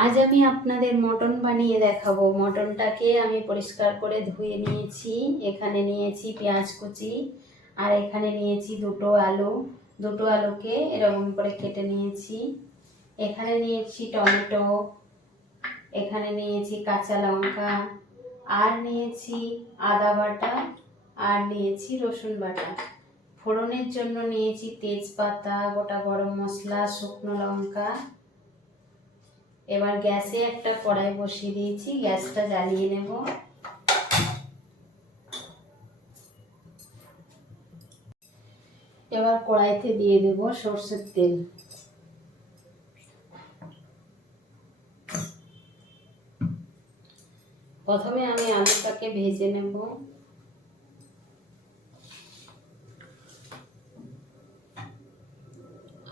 আজ আমি আপনাদের মটন বানিয়ে দেখাবো। মটনটাকে আমি পরিষ্কার করে ধুয়ে নিয়েছি। এখানে নিয়েছি পেঁয়াজ কুচি আর এখানে নিয়েছি দুটো আলু। দুটো আলুকে এরকম করে কেটে নিয়েছি। এখানে নিয়েছি টমেটো। এখানে নিয়েছি কাঁচা লঙ্কা। আর নিয়েছি আদা বাটা। আর নিয়েছি রসুন বাটা। ফোড়নের জন্য নিয়েছি তেজপাতা, গোটা গরম মশলা, শুকনো লঙ্কা। এবার গ্যাসে একটা কড়াই বসিয়ে দিয়েছি, গ্যাসটা জ্বালিয়ে নেব। এবার কড়াইতে দিয়ে দেব সর্ষের তেল। প্রথমে আমি আলুটাকে ভেজে নেব।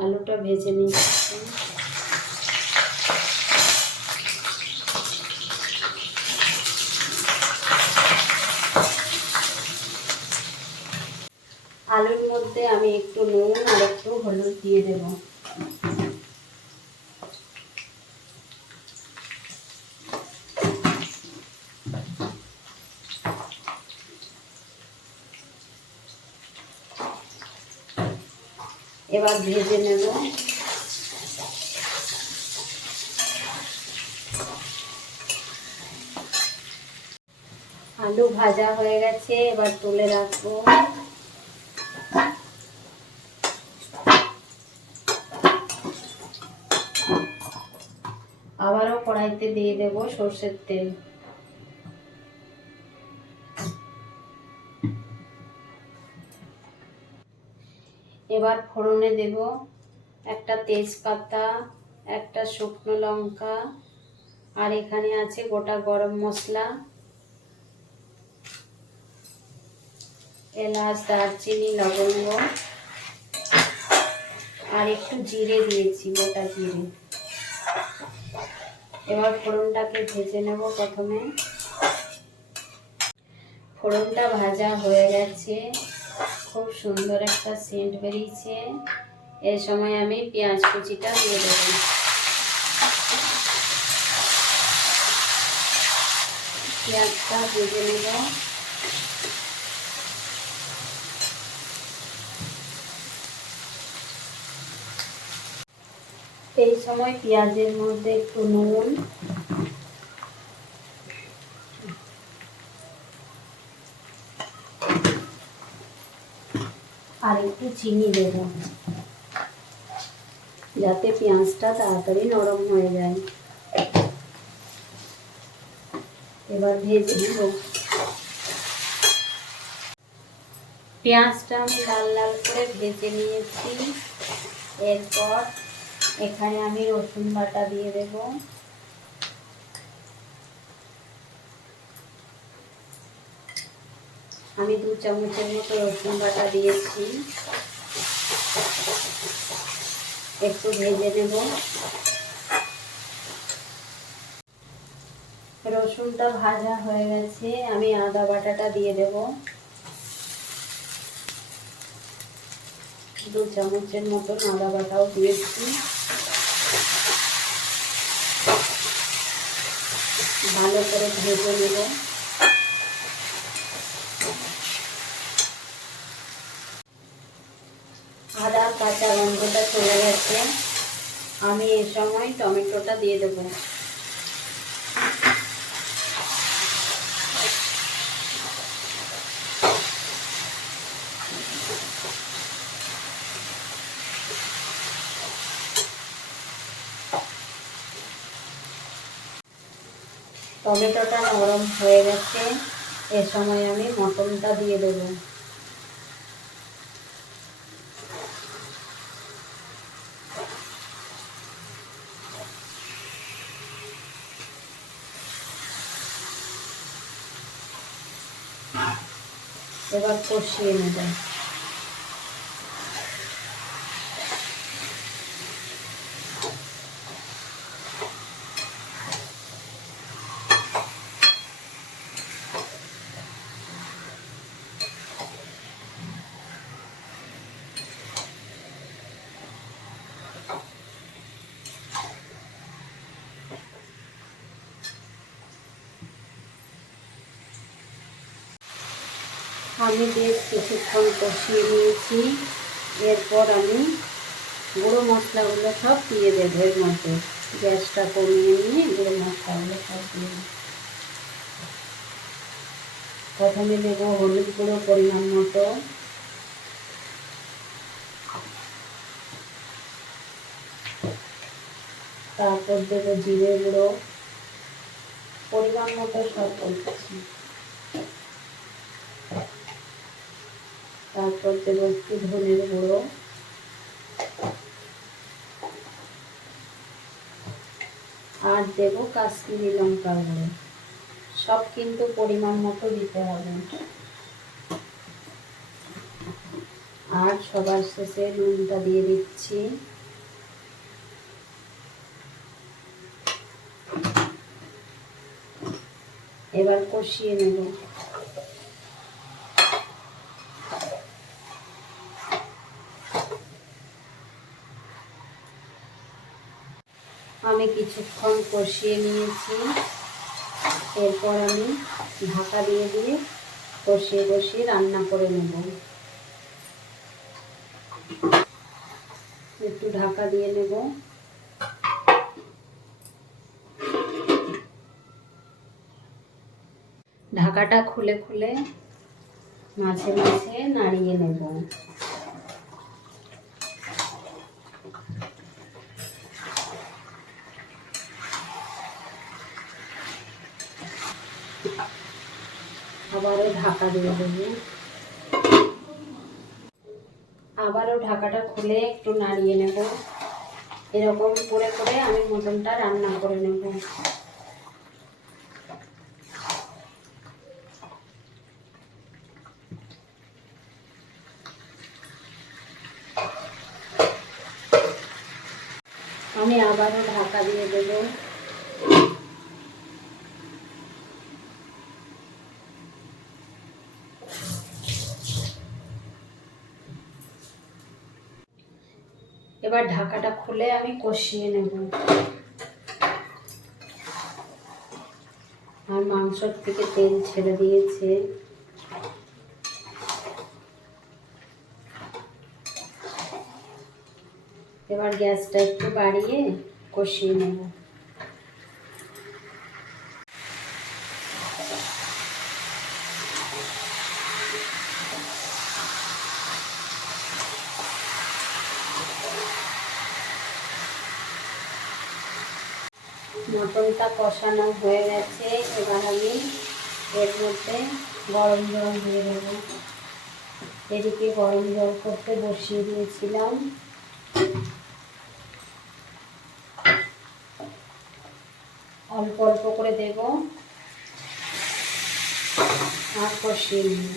আলুটা ভেজে নিচ্ছি। মধ্যে আমি একটু নুন আর একটু হলুদ দিয়ে দেব। এবার ভেজে নেব। আলু ভাজা হয়ে গেছে, এবার তুলে রাখব। আবারও কড়াইতে দিয়ে দেব সর্ষের তেল। এবার ফোড়নে দেব একটা তেজপাতা, একটা শুকনো লঙ্কা, আর এখানে আছে গোটা গরম মশলা, এলাচ, দারচিনি, লবঙ্গ, আর একটু জিরে দিয়েছি, গোটা জিরে। এবার ফোড়নটাকে ভেজে নেব প্রথমে। ফোড়নটা ভাজা হয়ে গেছে। খুব সুন্দর একটা সেন্ট বেরিয়েছে। এর সময় আমি পেঁয়াজ কুচিটা দিয়ে দেব। পেঁয়াজটা ভেজে নেব। এই সময় পেঁয়াজের মধ্যে একটু নুন। আর একটু চিনি দেব। যাতে পেঁয়াজটা তাড়াতাড়ি নরম হয়ে যায়। এবার ভেজে নেব। পেঁয়াজটা আমি লাল লাল করে ভেজে নিয়েছি। এরপর এখানে আমি রসুন বাটা দিয়ে দেব। আমি দু চামচের মতো রসুন বাটা দিয়েছি। একটু ভেজে নেব। রসুনটা ভাজা হয়ে গেছে, আমি আদা বাটাটা দিয়ে দেব। দু চামচের মতন আদা বাটাও দিয়েছি ভালো করে ভেজে নেব। আদা, কাঁচা গন্ধটা চলে গেছে। আমি এ সময় টমেটোটা দিয়ে দেব। টমেটোটা নরম হয়ে গেছে এ সময় আমি মটনটা দিয়ে দেবো। এবার কষিয়ে নেব। আমি বেশ কিছুক্ষণ কষিয়ে নিয়েছি। এরপর আমি গুঁড়ো মশলাগুলো সব দিয়ে দেবো এর মধ্যে। গ্যাসটা কমিয়ে নিয়ে গুঁড়ো মশলাগুলো সব দিয়ে। প্রথমে দেবো হলুদ গুঁড়ো পরিমাণ মতো। তারপর দেবো জিরে গুঁড়ো। পরিমাণ মতো সব বলতেছি তারপর দেবো একটু ধনের গুঁড়ো। আর দেবো কাশ্মীরি লঙ্কার গুঁড়ো। সব কিন্তু পরিমাণ মতো দিতে হবে। আর সবার শেষে নুনটা দিয়ে দিচ্ছি। এবার কষিয়ে নেব। আমি কিছুক্ষণ কষিয়ে নিয়েছি। এরপর আমি ঢাকা দিয়ে দিয়ে কষিয়ে কষিয়ে রান্না করে নেব। একটু ঢাকা দিয়ে নেব। ঢাকাটা খুলে খুলে মাঝে মাঝে নাড়িয়ে নেব। আবারও ঢাকা দিয়ে দেবো। আবারও ঢাকাটা খুলে একটু নাড়িয়ে নেব। এরকম করে করে আমি মটনটা রান্না করে নেব। আমি আবারও ঢাকা দিয়ে দেবো। এবার ঢাকাটা খুলে আমি কষিয়ে নেব। আর মাংসর থেকে তেল ছেড়ে দিয়েছে। এবার গ্যাসটা একটু বাড়িয়ে কষিয়ে নেব। মটনটা কষানো হয়ে গেছে। এবার আমি এর মধ্যে গরম জল দিয়ে দেবো। এদিকে গরম জল করতে বসিয়ে দিয়েছিলাম। অল্প অল্প করে দেব। আর কষিয়ে নেব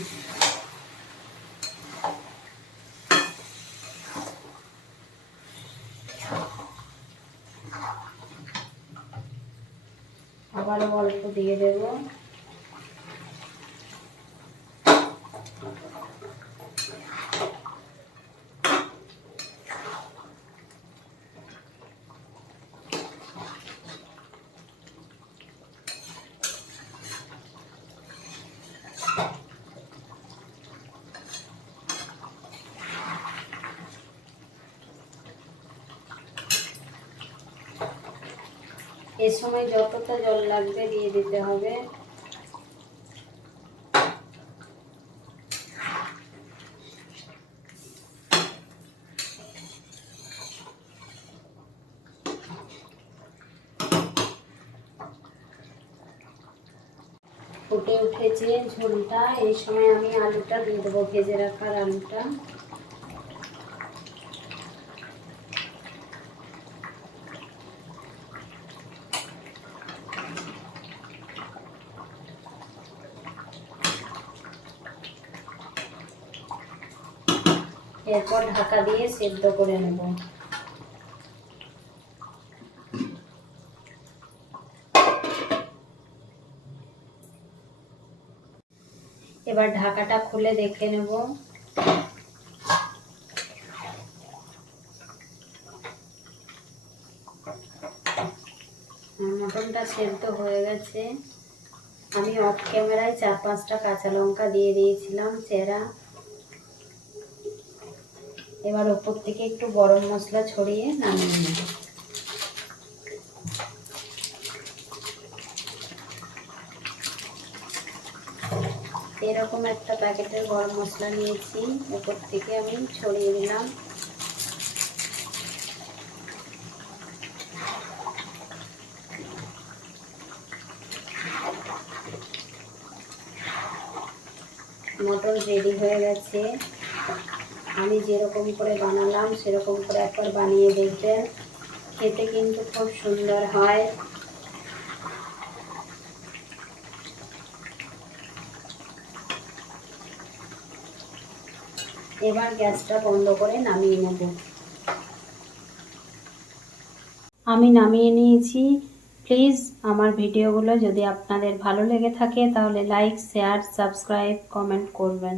আবারও অল্প দিয়ে দেব এ সময় যতটা জল লাগবে দিয়ে দিতে হবে। ফুটে উঠেছে ঝোলটা, এই সময় আমি আলুটা দিয়ে দেবো, ভেজে রাখার আলুটা। এরপর ঢাকা দিয়ে সেদ্ধ করে নেব। এবার ঢাকাটা খুলে দেখে নেব। মটনটা সেদ্ধ হয়ে গেছে। আমি অফ ক্যামেরায় চার পাঁচটা কাঁচা লঙ্কা দিয়ে দিয়েছিলাম, চেরা। এবার ওপর থেকে একটু গরম মশলা ছড়িয়ে নামিয়ে নেব। এরকম একটা প্যাকেটের গরম মশলা নিয়েছি। উপর থেকে আমি ছড়িয়ে দিলাম। মটন রেডি হয়ে গেছে। আমি যেরকম করে বানালাম, সেরকম করে একবার বানিয়ে দেখবেন। খেতে কিন্তু খুব সুন্দর হয়। এবার গ্যাসটা বন্ধ করে নামিয়ে নেব। আমি নামিয়ে নিয়েছি। প্লিজ আমার ভিডিওগুলো যদি আপনাদের ভালো লেগে থাকে, তাহলে লাইক, শেয়ার, সাবস্ক্রাইব, কমেন্ট করবেন।